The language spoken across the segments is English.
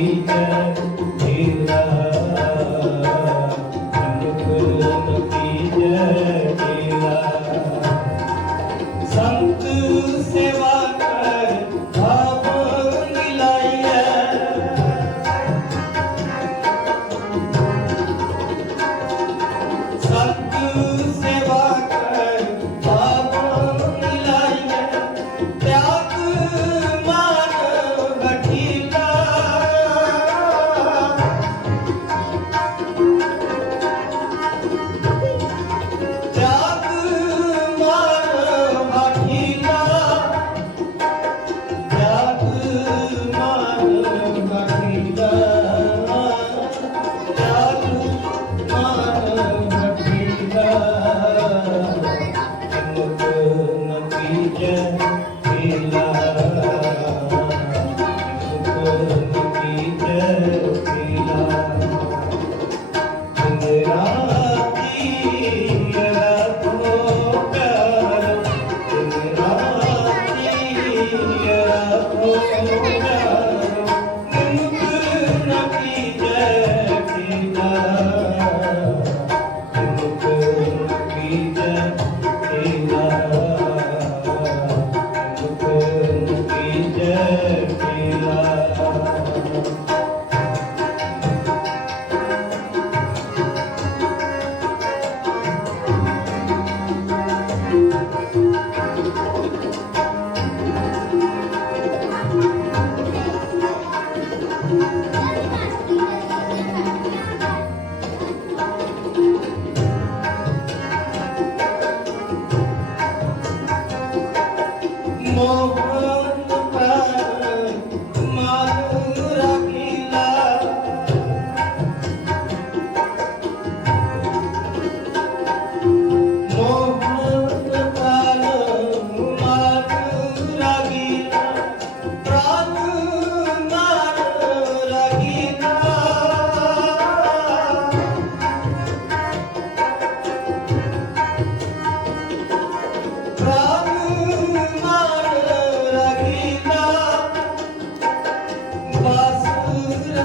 You.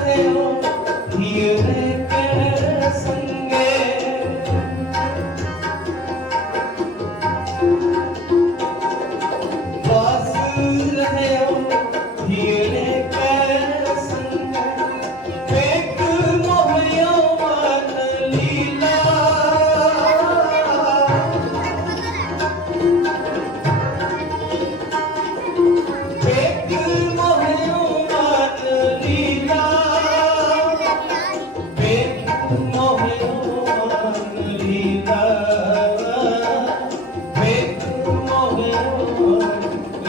Deus.